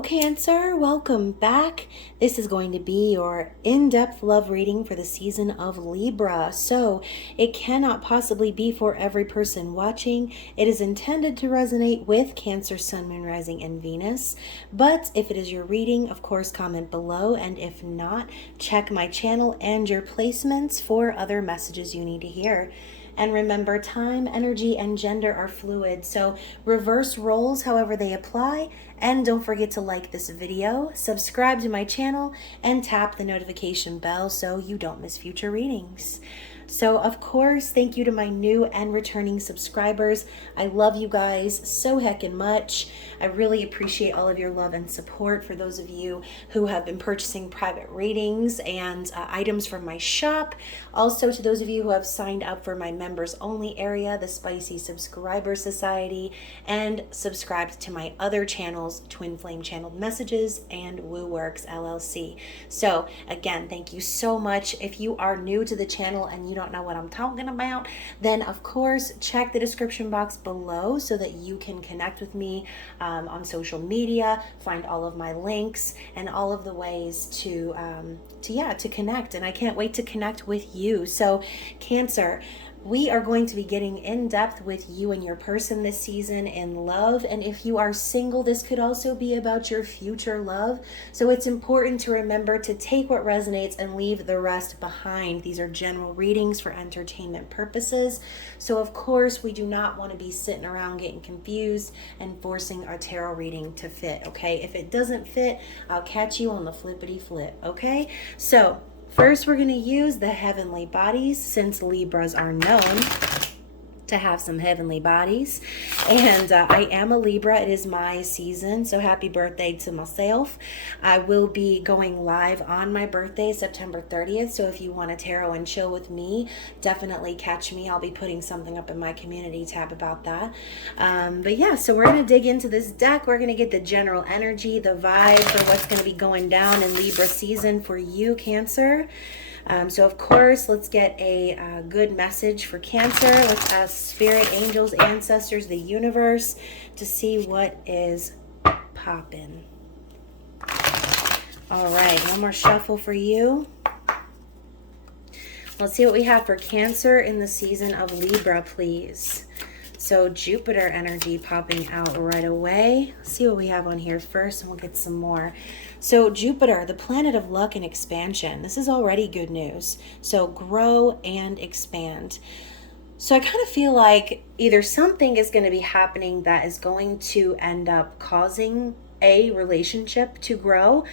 Hello, Cancer. Welcome back. This is going to be your in-depth love reading for the season of Libra. So it cannot possibly be for every person watching. It is intended to resonate with Cancer, Sun, Moon, Rising, and Venus. But if it is your reading, of course, comment below. And if not, check my channel and your placements for other messages you need to hear. And remember, time, energy, and gender are fluid, so reverse roles however they apply. And don't forget to like this video, subscribe to my channel, and tap the notification bell so you don't miss future readings. So, of course, thank you to my new and returning subscribers. I love you guys so heckin' much. I really appreciate all of your love and support. For those of you who have been purchasing private readings and items from my shop. Also, to those of you who have signed up for my members only area, the Spicy Subscriber Society, and subscribed to my other channels, Twin Flame Channeled Messages and Woo Works LLC. So, again, thank you so much. If you are new to the channel and you don't know what I'm talking about, then of course check the description box below so that you can connect with me on social media, find all of my links and all of the ways to connect. And I can't wait to connect with you. So, Cancer, we are going to be getting in depth with you and your person this season in love. And if you are single, this could also be about your future love. So it's important to remember to take what resonates and leave the rest behind. These are general readings for entertainment purposes. So of course, we do not want to be sitting around getting confused and forcing our tarot reading to fit, okay? If it doesn't fit, I'll catch you on the flippity flip, okay? So first, we're going to use the heavenly bodies, since Libras are known to have some heavenly bodies. And I am a Libra. It is my season, so happy birthday to myself. I will be going live on my birthday, September 30th, so if you want to tarot and chill with me, definitely catch me. I'll be putting something up in my community tab about that. But yeah, so we're going to dig into this deck. We're going to get the general energy, the vibe for what's going to be going down in Libra season for you, Cancer. So of course, let's get a good message for Cancer. Let's ask Spirit, Angels, Ancestors, the universe to see what is popping. All right, one more shuffle for you. Let's see what we have for Cancer in the season of Libra, please. So Jupiter energy popping out right away. Let's see what we have on here first, and we'll get some more. So Jupiter, the planet of luck and expansion. This is already good news. So grow and expand. So I kind of feel like either something is going to be happening that is going to end up causing a relationship to grow.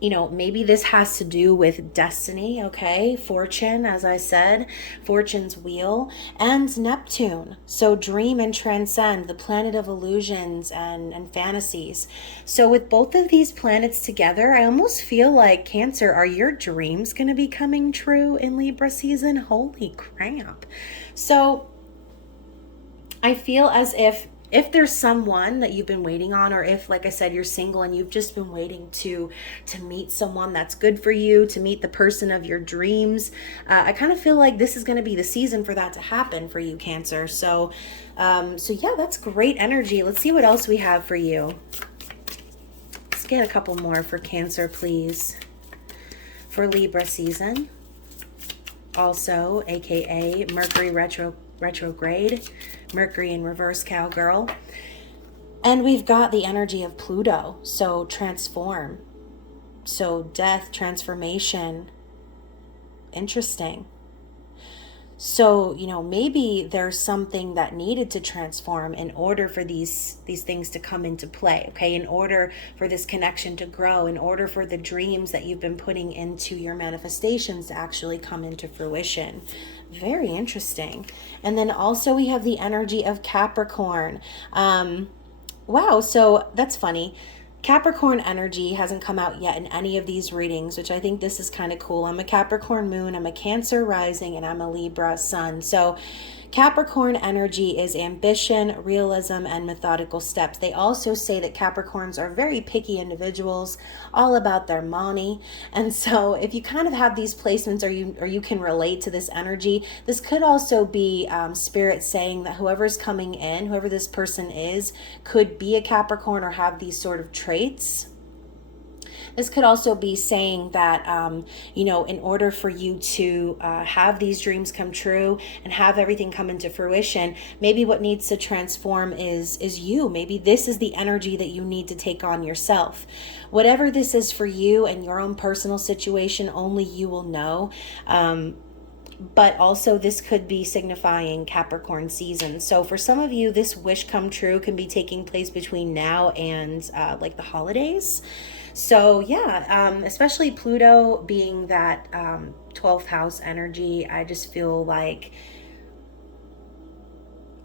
You know, maybe this has to do with destiny, okay? Fortune, as I said, Fortune's wheel, and Neptune. So dream and transcend, the planet of illusions and fantasies. So with both of these planets together, I almost feel like, Cancer, are your dreams going to be coming true in Libra season? Holy crap. So I feel as if there's someone that you've been waiting on, or if, like I said, you're single and you've just been waiting to meet someone that's good for you, to meet the person of your dreams, I kind of feel like this is going to be the season for that to happen for you, Cancer. So yeah, that's great energy. Let's see what else we have for you. Let's get a couple more for Cancer, please, for Libra season. Also, aka Mercury retrograde, Mercury in reverse, cowgirl. And we've got the energy of Pluto, so transform, so death, transformation. Interesting. So, you know, maybe there's something that needed to transform in order for these things to come into play, okay? In order for this connection to grow, in order for the dreams that you've been putting into your manifestations to actually come into fruition. Very interesting. And then also we have the energy of Capricorn. Wow, so that's funny. Capricorn energy hasn't come out yet in any of these readings, which I think this is kind of cool. I'm a Capricorn moon, I'm a Cancer rising, and I'm a Libra sun. So Capricorn energy is ambition, realism, and methodical steps. They also say that Capricorns are very picky individuals, all about their money. And so if you kind of have these placements, or you can relate to this energy, this could also be spirit saying that whoever's coming in, whoever this person is, could be a Capricorn or have these sort of traits. This could also be saying that, in order for you to have these dreams come true and have everything come into fruition, maybe what needs to transform is you. Maybe this is the energy that you need to take on yourself. Whatever this is for you and your own personal situation, only you will know. But also this could be signifying Capricorn season. So for some of you, this wish come true can be taking place between now and like the holidays. So yeah, especially Pluto being that 12th house energy, I just feel like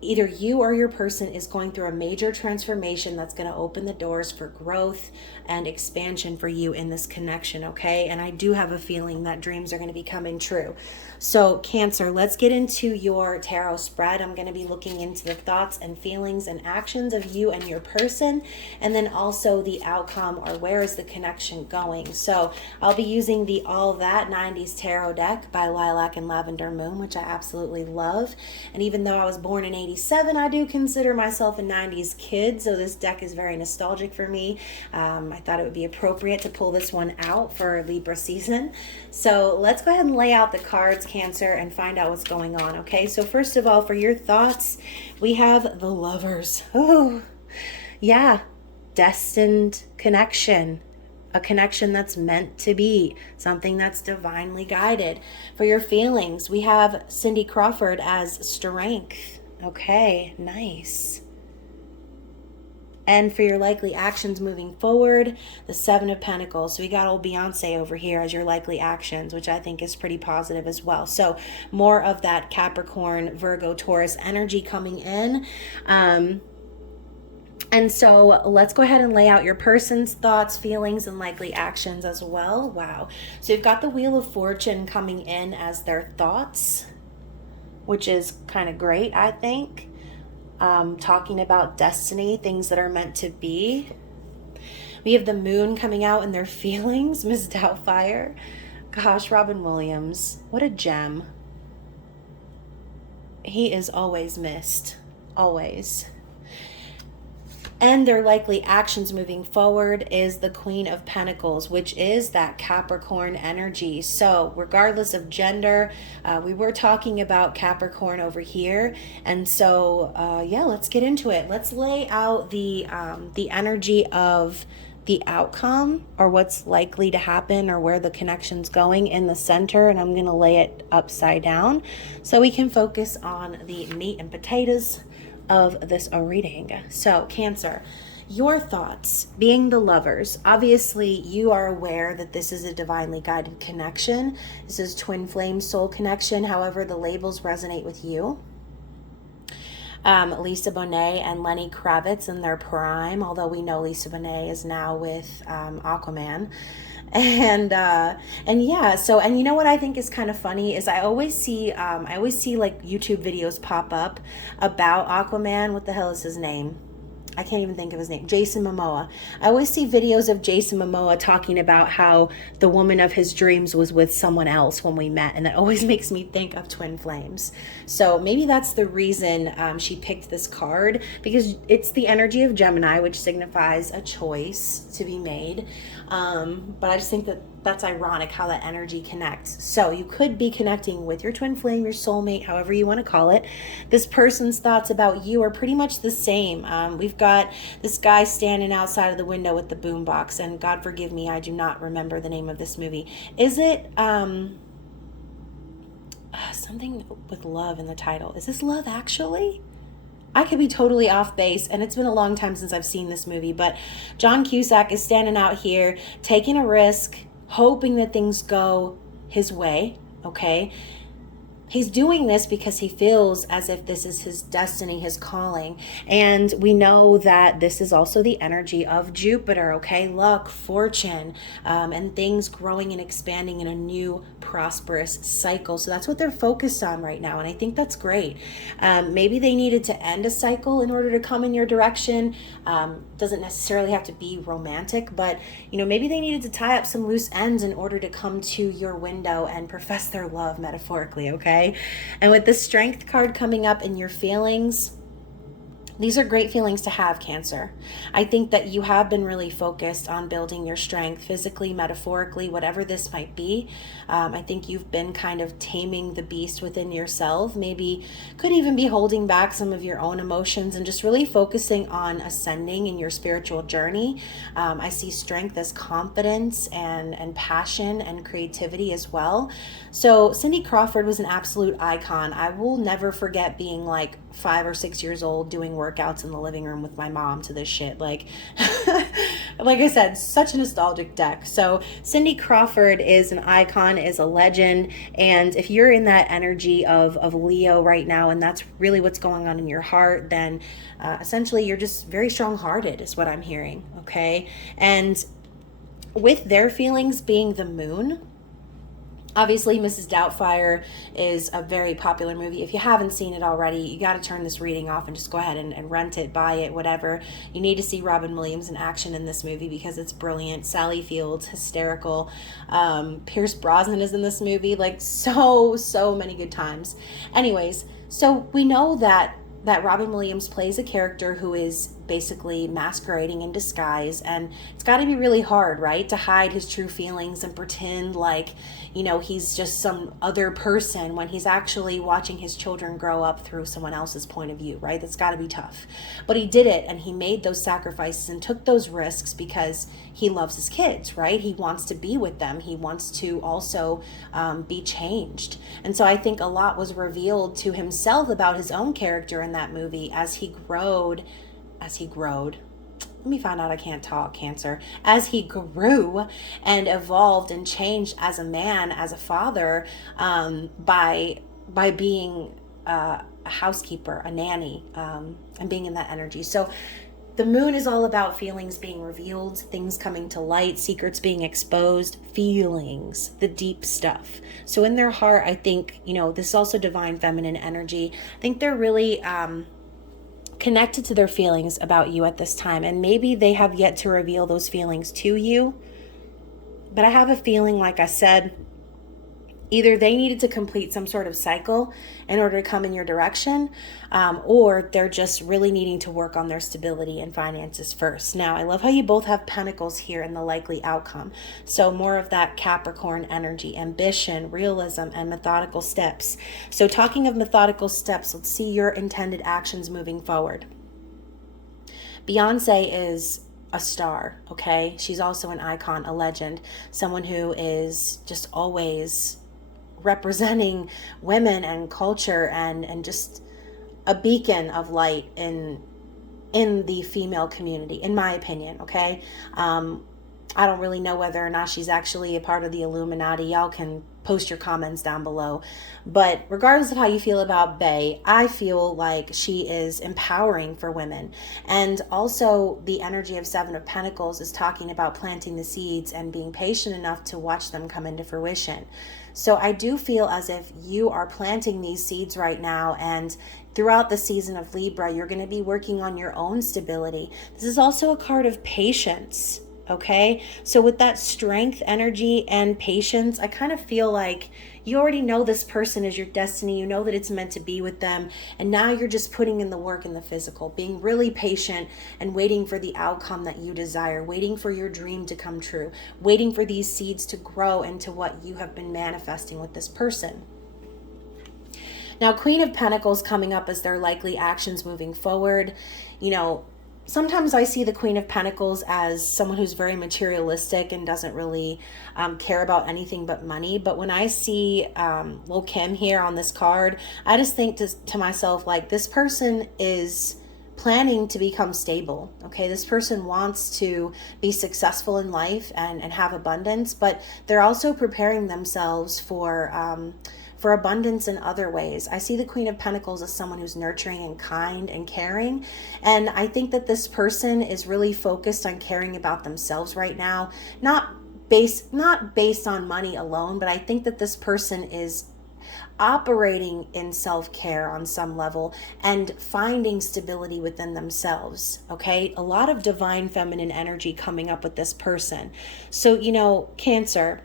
either you or your person is going through a major transformation that's going to open the doors for growth and expansion for you in this connection, okay? And I do have a feeling that dreams are going to be coming true. So Cancer, let's get into your tarot spread. I'm going to be looking into the thoughts and feelings and actions of you and your person, and then also the outcome, or where is the connection going. So I'll be using the All That 90s Tarot deck by Lilac and Lavender Moon, which I absolutely love. And even though I was born in 87, I do consider myself a 90s kid, so this deck is very nostalgic for me. I thought it would be appropriate to pull this one out for Libra season. So let's go ahead and lay out the cards, Cancer, and find out what's going on, okay? So first of all, for your thoughts, we have the Lovers. Oh, yeah, destined connection. A connection that's meant to be, something that's divinely guided. For your feelings, we have Cindy Crawford as strength. Okay, nice. And for your likely actions moving forward, the Seven of Pentacles. So we got old Beyonce over here as your likely actions, which I think is pretty positive as well. So more of that Capricorn, Virgo, Taurus energy coming in. And so let's go ahead and lay out your person's thoughts, feelings, and likely actions as well. Wow. So you've got the Wheel of Fortune coming in as their thoughts, which is kind of great, I think. Talking about destiny, things that are meant to be. We have the Moon coming out in their feelings, Miss Doubtfire. Gosh, Robin Williams, what a gem. He is always missed, always. And their likely actions moving forward is the Queen of Pentacles, which is that Capricorn energy. So regardless of gender, we were talking about Capricorn over here. And so, yeah, let's get into it. Let's lay out the energy of the outcome, or what's likely to happen, or where the connection's going in the center. And I'm going to lay it upside down so we can focus on the meat and potatoes of this reading. So Cancer, your thoughts, being the Lovers. Obviously you are aware that this is a divinely guided connection. This is twin flame soul connection. However, the labels resonate with you. Lisa Bonet and Lenny Kravitz in their prime, although we know Lisa Bonet is now with Aquaman. And yeah, so, and you know what I think is kind of funny is I always see like YouTube videos pop up about Aquaman. What the hell is his name? I can't even think of his name. Jason Momoa. I always see videos of Jason Momoa talking about how the woman of his dreams was with someone else when we met. And that always makes me think of twin flames. So maybe that's the reason she picked this card, because it's the energy of Gemini, which signifies a choice to be made. But I just think that that's ironic how that energy connects. So you could be connecting with your twin flame, your soulmate, however you want to call it. This person's thoughts about you are pretty much the same. We've got this guy standing outside of the window with the boombox, and God forgive me, I do not remember the name of this movie. Is it something with love in the title? Is this Love Actually? I could be totally off base, and it's been a long time since I've seen this movie, but John Cusack is standing out here taking a risk, hoping that things go his way, okay? He's doing this because he feels as if this is his destiny, his calling. And we know that this is also the energy of Jupiter, okay? Luck, fortune, and things growing and expanding in a new prosperous cycle. So that's what they're focused on right now. And I think that's great. Maybe they needed to end a cycle in order to come in your direction. Doesn't necessarily have to be romantic, but maybe they needed to tie up some loose ends in order to come to your window and profess their love metaphorically, okay? And with the Strength card coming up in your feelings, these are great feelings to have, Cancer. I think that you have been really focused on building your strength physically, metaphorically, whatever this might be. I think you've been kind of taming the beast within yourself. Maybe could even be holding back some of your own emotions and just really focusing on ascending in your spiritual journey. I see strength as confidence and passion and creativity as well. So Cindy Crawford was an absolute icon. I will never forget being like 5 or 6 years old doing workouts in the living room with my mom to this shit. Like I said, such a nostalgic deck. So Cindy Crawford is an icon, is a legend. And if you're in that energy of Leo right now, and that's really what's going on in your heart, then essentially you're just very strong-hearted is what I'm hearing, okay? And with their feelings being the moon, obviously, Mrs. Doubtfire is a very popular movie. If you haven't seen it already, you got to turn this reading off and just go ahead and rent it, buy it, whatever. You need to see Robin Williams in action in this movie because it's brilliant. Sally Field's hysterical. Pierce Brosnan is in this movie. Like, so many good times. Anyways, so we know that Robin Williams plays a character who is basically masquerading in disguise, and it's got to be really hard, right, to hide his true feelings and pretend like he's just some other person when he's actually watching his children grow up through someone else's point of view, right? That's got to be tough. But he did it, and he made those sacrifices and took those risks because he loves his kids, right? He wants to be with them. He wants to also be changed. And so I think a lot was revealed to himself about his own character in that movie as he growed. Let me find out I can't talk, Cancer. As he grew and evolved and changed as a man, as a father, by being a housekeeper, a nanny, and being in that energy. So the moon is all about feelings being revealed, things coming to light, secrets being exposed, feelings, the deep stuff. So in their heart, I think, this is also divine feminine energy. I think they're really connected to their feelings about you at this time, and maybe they have yet to reveal those feelings to you. But I have a feeling, like I said, either they needed to complete some sort of cycle in order to come in your direction, or they're just really needing to work on their stability and finances first. Now, I love how you both have pentacles here in the likely outcome. So more of that Capricorn energy, ambition, realism, and methodical steps. So talking of methodical steps, let's see your intended actions moving forward. Beyonce is a star, okay? She's also an icon, a legend, someone who is just always representing women and culture and just a beacon of light in the female community, in my opinion, okay? I don't really know whether or not she's actually a part of the Illuminati. Y'all can post your comments down below. But regardless of how you feel about Bey, I feel like she is empowering for women. And also the energy of Seven of Pentacles is talking about planting the seeds and being patient enough to watch them come into fruition. So I do feel as if you are planting these seeds right now, and throughout the season of Libra, you're going to be working on your own stability. This is also a card of patience. Okay, so with that strength, energy, and patience, I kind of feel like you already know this person is your destiny. You know that it's meant to be with them. And now you're just putting in the work in the physical, being really patient and waiting for the outcome that you desire, waiting for your dream to come true, waiting for these seeds to grow into what you have been manifesting with this person. Now, Queen of Pentacles coming up as their likely actions moving forward. Sometimes I see the Queen of Pentacles as someone who's very materialistic and doesn't really care about anything but money. But when I see Lil Kim here on this card, I just think to myself, like, this person is planning to become stable. Okay, this person wants to be successful in life and have abundance, but they're also preparing themselves for for abundance in other ways. I see the Queen of Pentacles as someone who's nurturing and kind and caring. And I think that this person is really focused on caring about themselves right now, not based on money alone, but I think that this person is operating in self-care on some level and finding stability within themselves. Okay, a lot of divine feminine energy coming up with this person. So, you know, Cancer,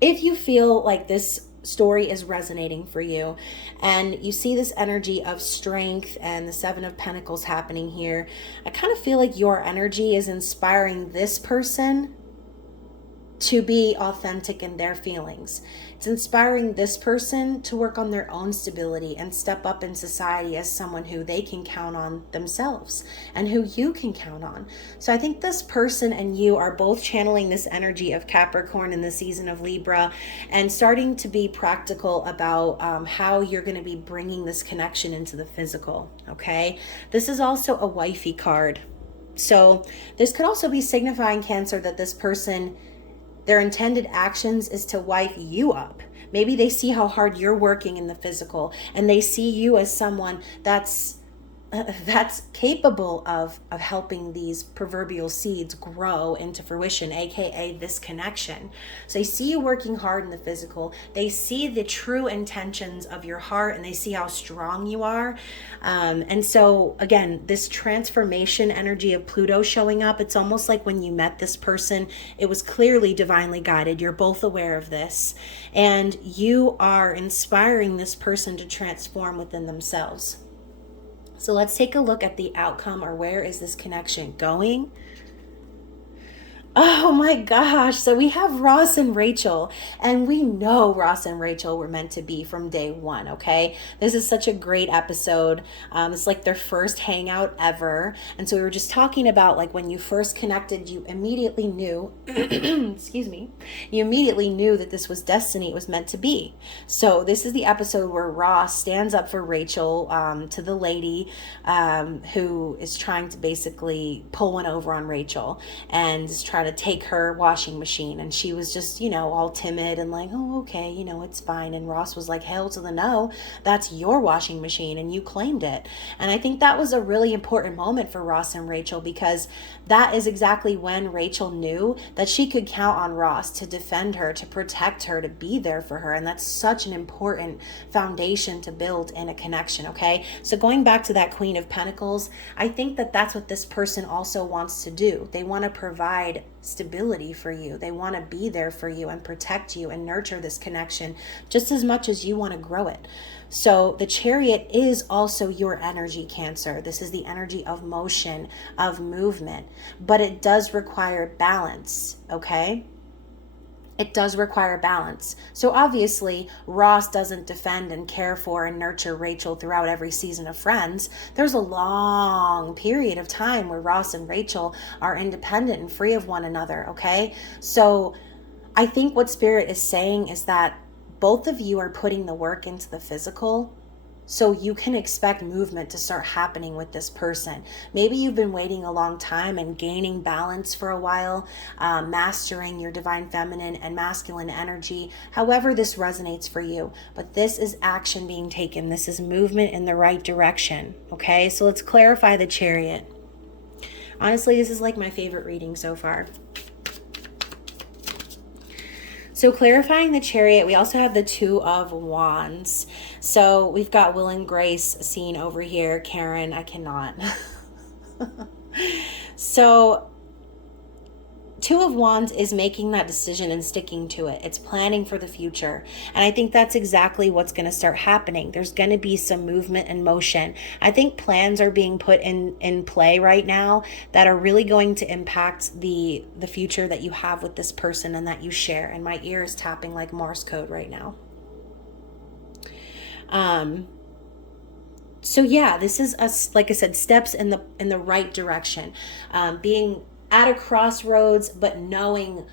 if you feel like this story is resonating for you and you see this energy of strength and the Seven of Pentacles happening here, I kind of feel like your energy is inspiring this person to be authentic in their feelings. It's inspiring this person to work on their own stability and step up in society as someone who they can count on themselves and who you can count on. So I think this person and you are both channeling this energy of Capricorn in the season of Libra and starting to be practical about how you're going to be bringing this connection into the physical. Okay, this is also a wifey card. So this could also be signifying, Cancer, that this person, their intended actions is to wife you up. Maybe they see how hard you're working in the physical and they see you as someone that's capable of helping these proverbial seeds grow into fruition, aka this connection. So they see you working hard in the physical. They see the true intentions of your heart and they see how strong you are. And so again, this transformation energy of Pluto showing up, it's almost like when you met this person, it was clearly divinely guided. You're both aware of this and you are inspiring this person to transform within themselves. So let's take a look at the outcome, or where is this connection going? Oh my gosh. So we have Ross and Rachel, and we know Ross and Rachel were meant to be from day one, okay? This is such a great episode. It's like their first hangout ever. And so we were just talking about like when you first connected, you immediately knew, excuse me, you immediately knew that this was destiny, it was meant to be. So this is the episode where Ross stands up for Rachel, to the lady who is trying to basically pull one over on Rachel and is trying to take her washing machine, and she was just, you know, all timid and like, oh, okay, you know, it's fine. And Ross was like, hell to the no, that's your washing machine and you claimed it. And I think that was a really important moment for Ross and Rachel, because that is exactly when Rachel knew that she could count on Ross to defend her, to protect her, to be there for her. And that's such an important foundation to build in a connection. Okay, so going back to that Queen of Pentacles, I think that that's what this person also wants to do. They want to provide stability for you. They want to be there for you and protect you and nurture this connection just as much as you want to grow it. So the Chariot is also your energy, Cancer. This is the energy of motion, of movement, but it does require balance, okay? It does require balance. So obviously, Ross doesn't defend and care for and nurture Rachel throughout every season of Friends. There's a long period of time where Ross and Rachel are independent and free of one another, okay? So I think what Spirit is saying is that both of you are putting the work into the physical, so you can expect movement to start happening with this person. Maybe you've been waiting a long time and gaining balance for a while, mastering your divine feminine and masculine energy, however this resonates for you. But this is action being taken. This is movement in the right direction. Okay, so let's clarify the Chariot. Honestly, this is like my favorite reading so far. So clarifying the Chariot, we also have the Two of Wands. So we've got Will and Grace seen over here. Karen, I cannot. So Two of Wands is making that decision and sticking to it. It's planning for the future. And I think that's exactly what's going to start happening. There's going to be some movement and motion. I think plans are being put in play right now that are really going to impact the future that you have with this person and that you share. And my ear is tapping like Morse code right now. So yeah, this is us, like I said, steps in the right direction. Being at a crossroads, but knowing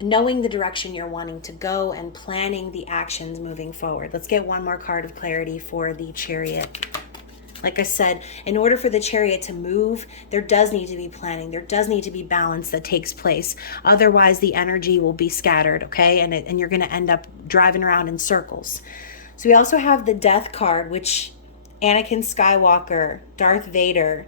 the direction you're wanting to go and planning the actions moving forward. Let's get one more card of clarity for the Chariot. Like I said, in order for the chariot to move, there does need to be planning. There does need to be balance that takes place. Otherwise, the energy will be scattered, okay? And you're going to end up driving around in circles. So we also have the Death card, which Anakin Skywalker, Darth Vader,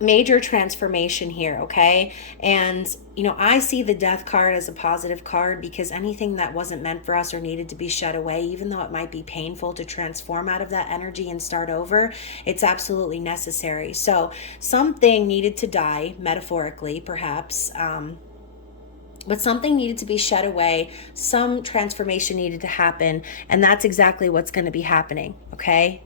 major transformation here, okay? And, I see the Death card as a positive card because anything that wasn't meant for us or needed to be shut away, even though it might be painful to transform out of that energy and start over, it's absolutely necessary. So something needed to die, metaphorically, perhaps, but something needed to be shed away. Some transformation needed to happen, and that's exactly what's going to be happening, okay?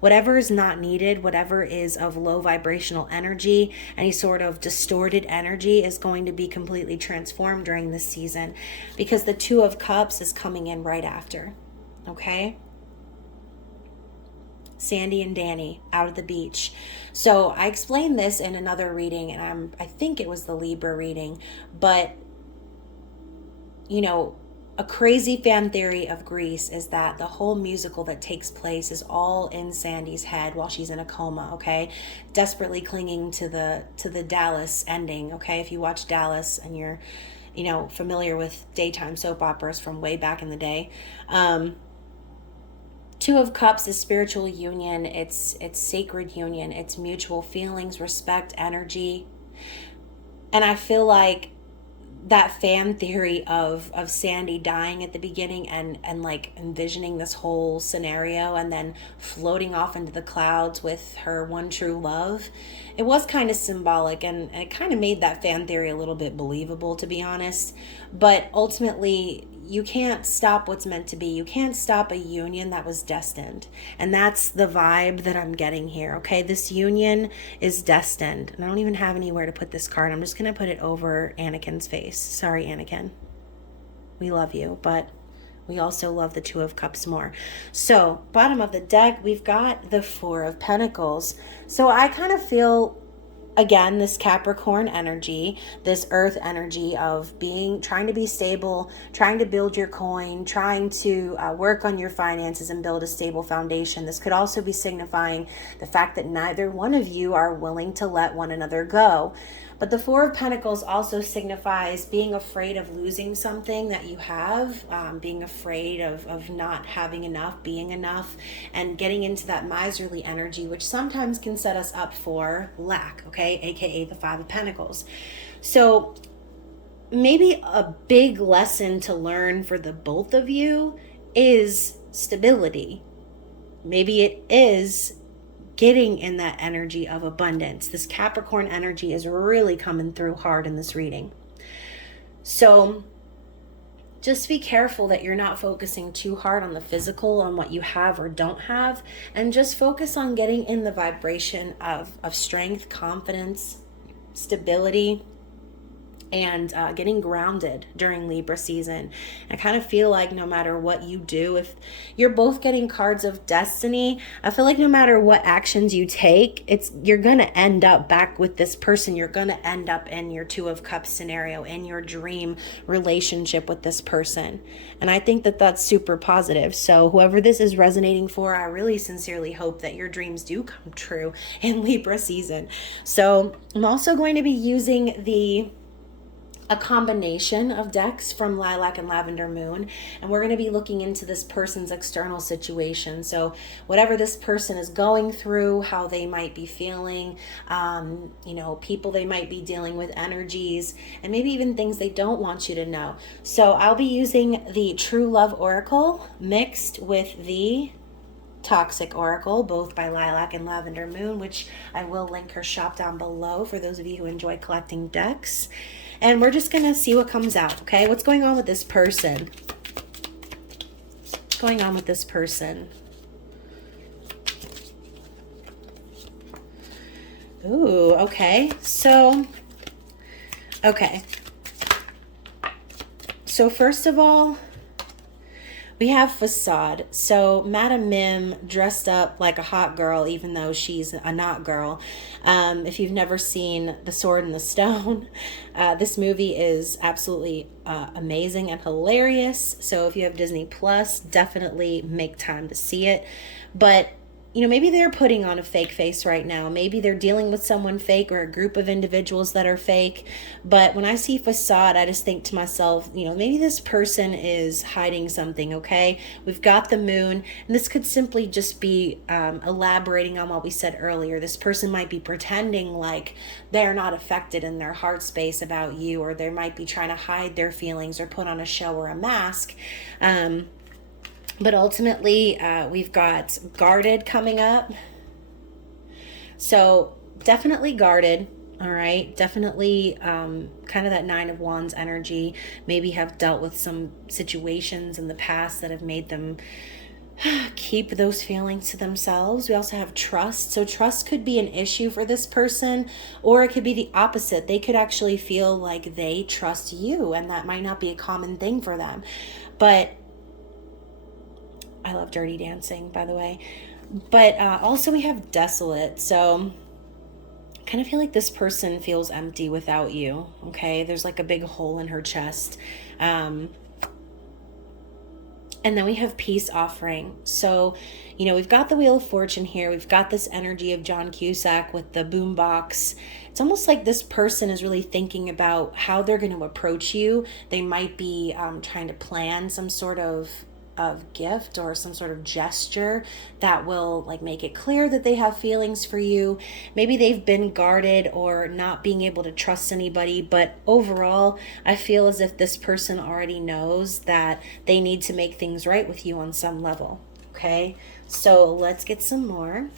Whatever is not needed, whatever is of low vibrational energy, any sort of distorted energy is going to be completely transformed during this season, because the Two of Cups is coming in right after, okay? Sandy and Danny out at the beach. So I explained this in another reading, and I think it was the Libra reading, but a crazy fan theory of Grease is that the whole musical that takes place is all in Sandy's head while she's in a coma, okay? Desperately clinging to the Dallas ending, okay? If you watch Dallas and you're, familiar with daytime soap operas from way back in the day. Two of Cups is spiritual union. It's sacred union. It's mutual feelings, respect, energy. And I feel like that fan theory of Sandy dying at the beginning and like envisioning this whole scenario and then floating off into the clouds with her one true love, it was kind of symbolic, and it kind of made that fan theory a little bit believable, to be honest. But ultimately, you can't stop what's meant to be. You can't stop a union that was destined. And that's the vibe that I'm getting here, okay? This union is destined. And I don't even have anywhere to put this card. I'm just going to put it over Anakin's face. Sorry, Anakin. We love you, but we also love the Two of Cups more. So, bottom of the deck, we've got the Four of Pentacles. So I kind of feel, again, this Capricorn energy, this earth energy of trying to be stable, trying to build your coin, trying to work on your finances and build a stable foundation. This could also be signifying the fact that neither one of you are willing to let one another go. But the Four of Pentacles also signifies being afraid of losing something that you have, being afraid of not having enough, being enough, and getting into that miserly energy, which sometimes can set us up for lack, okay, aka the Five of Pentacles. So maybe a big lesson to learn for the both of you is stability. Maybe it is getting in that energy of abundance. This Capricorn energy is really coming through hard in this reading. So just be careful that you're not focusing too hard on the physical, on what you have or don't have, and just focus on getting in the vibration of strength, confidence, stability, and getting grounded during Libra season. I kind of feel like no matter what you do, if you're both getting cards of destiny, I feel like no matter what actions you take, you're going to end up back with this person. You're going to end up in your Two of Cups scenario, in your dream relationship with this person. And I think that that's super positive. So whoever this is resonating for, I really sincerely hope that your dreams do come true in Libra season. So I'm also going to be using a combination of decks from Lilac and Lavender Moon, and we're going to be looking into this person's external situation. So whatever this person is going through, how they might be feeling, people they might be dealing with, energies, and maybe even things they don't want you to know. So I'll be using the True Love Oracle mixed with the Toxic Oracle, both by Lilac and Lavender Moon, which I will link her shop down below for those of you who enjoy collecting decks. And we're just going to see what comes out, okay? What's going on with this person? What's going on with this person? Ooh, okay. So first of all, we have facade. So Madame Mim dressed up like a hot girl, even though she's a not girl. If you've never seen The Sword and the Stone, this movie is absolutely amazing and hilarious. So if you have Disney Plus, definitely make time to see it. But maybe they're putting on a fake face right now. Maybe they're dealing with someone fake or a group of individuals that are fake. But when I see facade, I just think to myself, maybe this person is hiding something, okay? We've got the moon, and this could simply just be elaborating on what we said earlier. This person might be pretending like they're not affected in their heart space about you, or they might be trying to hide their feelings or put on a show or a mask. But ultimately, we've got guarded coming up. So definitely guarded, all right? Definitely kind of that Nine of Wands energy. Maybe have dealt with some situations in the past that have made them keep those feelings to themselves. We also have trust. So trust could be an issue for this person, or it could be the opposite. They could actually feel like they trust you, and that might not be a common thing for them. But I love Dirty Dancing, by the way. But also we have desolate. So I kind of feel like this person feels empty without you. Okay. There's like a big hole in her chest. And then we have peace offering. So, we've got the Wheel of Fortune here. We've got this energy of John Cusack with the boombox. It's almost like this person is really thinking about how they're going to approach you. They might be trying to plan some sort of gift or some sort of gesture that will like make it clear that they have feelings for you. Maybe they've been guarded or not being able to trust anybody, but overall I feel as if this person already knows that they need to make things right with you on some level. Okay, so let's get some more.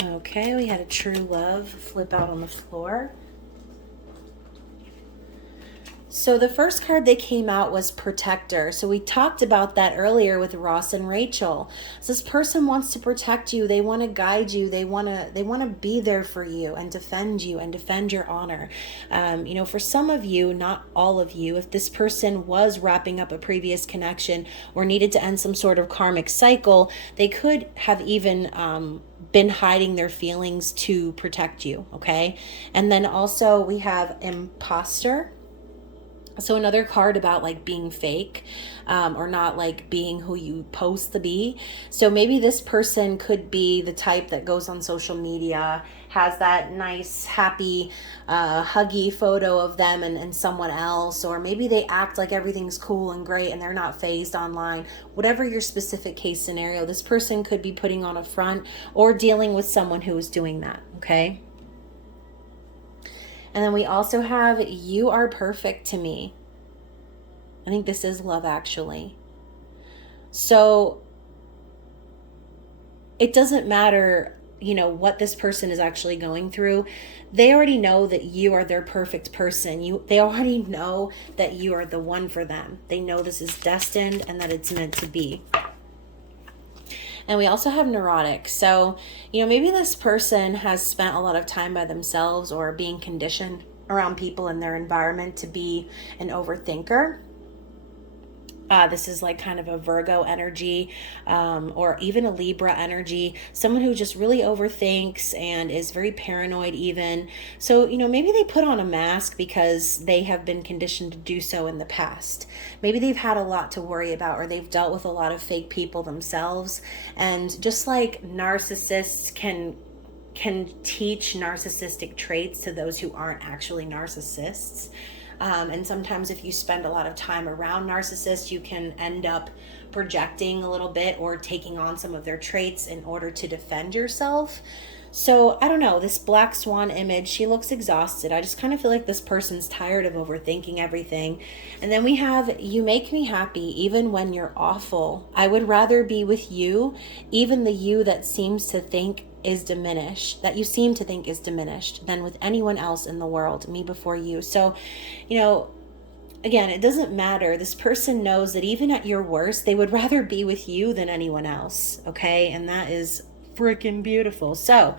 Okay, we had a true love flip out on the floor. So the first card that came out was Protector. So we talked about that earlier with Ross and Rachel. So this person wants to protect you. They want to guide you. They want to be there for you and defend you and defend your honor. For some of you, not all of you, if this person was wrapping up a previous connection or needed to end some sort of karmic cycle, they could have even been hiding their feelings to protect you. Okay. And then also we have Imposter. So another card about like being fake or not like being who you post to be. So maybe this person could be the type that goes on social media, has that nice, happy, huggy photo of them and someone else. Or maybe they act like everything's cool and great and they're not phased online. Whatever your specific case scenario, this person could be putting on a front or dealing with someone who is doing that, okay? And then we also have You Are Perfect to Me. I think this is love, actually. So it doesn't matter, what this person is actually going through. They already know that you are their perfect person. They already know that you are the one for them. They know this is destined and that it's meant to be. And we also have neurotic. So, maybe this person has spent a lot of time by themselves or being conditioned around people in their environment to be an overthinker. This is like kind of a Virgo energy or even a Libra energy, someone who just really overthinks and is very paranoid even. So, maybe they put on a mask because they have been conditioned to do so in the past. Maybe they've had a lot to worry about or they've dealt with a lot of fake people themselves. And just like narcissists can teach narcissistic traits to those who aren't actually narcissists. And sometimes if you spend a lot of time around narcissists, you can end up projecting a little bit or taking on some of their traits in order to defend yourself. So I don't know, this black swan image, she looks exhausted. I just kind of feel like this person's tired of overthinking everything. And then we have You Make Me Happy even when you're awful. I would rather be with you, even the you that seems to think is diminished, that you seem to think is diminished, than with anyone else in the world, me before you. So, again, it doesn't matter. This person knows that even at your worst, they would rather be with you than anyone else, okay? And that is freaking beautiful. So,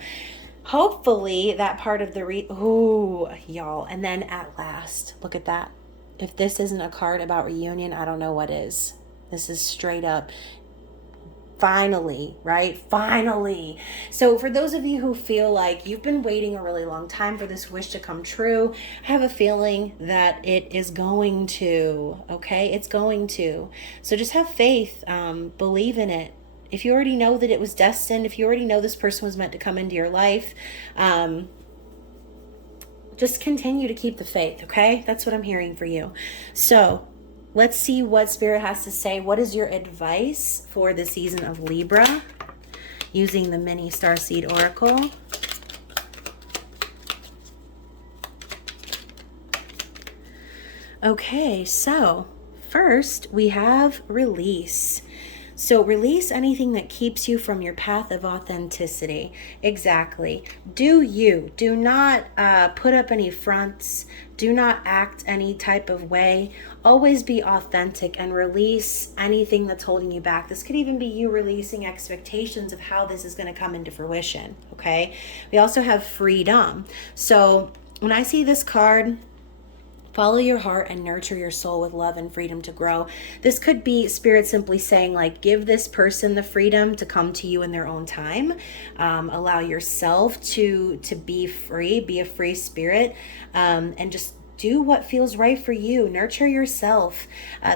hopefully that part of the ooh, y'all. And then at last, look at that. If this isn't a card about reunion, I don't know what is. This is straight up Finally, right? Finally. So for those of you who feel like you've been waiting a really long time for this wish to come true, I have a feeling that it is going to, okay? It's going to. So just have faith, believe in it. If you already know that it was destined, if you already know this person was meant to come into your life, just continue to keep the faith, okay? That's what I'm hearing for you. So let's see what Spirit has to say. What is your advice for the season of Libra using the mini Starseed Oracle? Okay, so first we have release. So release anything that keeps you from your path of authenticity. Exactly. Do you. Do not put up any fronts. Do not act any type of way. Always be authentic and release anything that's holding you back. This could even be you releasing expectations of how this is going to come into fruition. Okay. We also have freedom. So when I see this card, follow your heart and nurture your soul with love and freedom to grow. This could be Spirit simply saying, like, give this person the freedom to come to you in their own time. Allow yourself to be free, be a free spirit, and just do what feels right for you. Nurture yourself.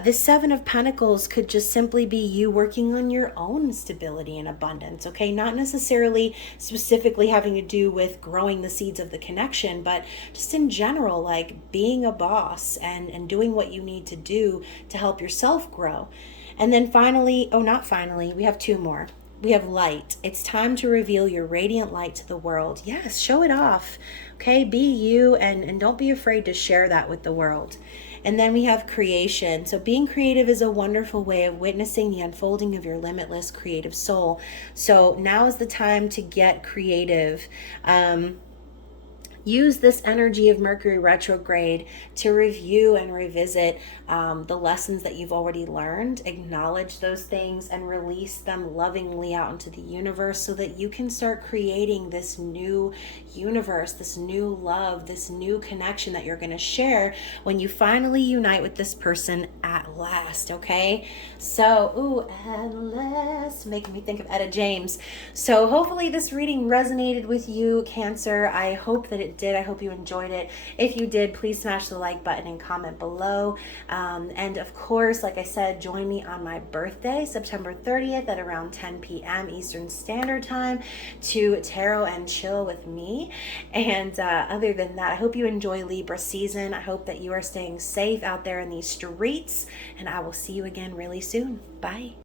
This Seven of Pentacles could just simply be you working on your own stability and abundance, okay? Not necessarily specifically having to do with growing the seeds of the connection, but just in general, like being a boss and doing what you need to do to help yourself grow. And then finally, not finally, we have two more. We have light. It's time to reveal your radiant light to the world. Yes, show it off. Okay, be you and don't be afraid to share that with the world. And then we have creation. So being creative is a wonderful way of witnessing the unfolding of your limitless creative soul. So now is the time to get creative. Use this energy of Mercury retrograde to review and revisit the lessons that you've already learned, acknowledge those things and release them lovingly out into the universe so that you can start creating this new universe, this new love, this new connection that you're going to share when you finally unite with this person at last, okay? So, at last, making me think of Etta James. So hopefully this reading resonated with you, Cancer. I hope that it did. I hope you enjoyed it. If you did, please smash the like button and comment below. And of course, like I said, join me on my birthday, September 30th at around 10 p.m. Eastern Standard Time to tarot and chill with me. And other than that, I hope you enjoy Libra season. I hope that you are staying safe out there in these streets, and I will see you again really soon. Bye.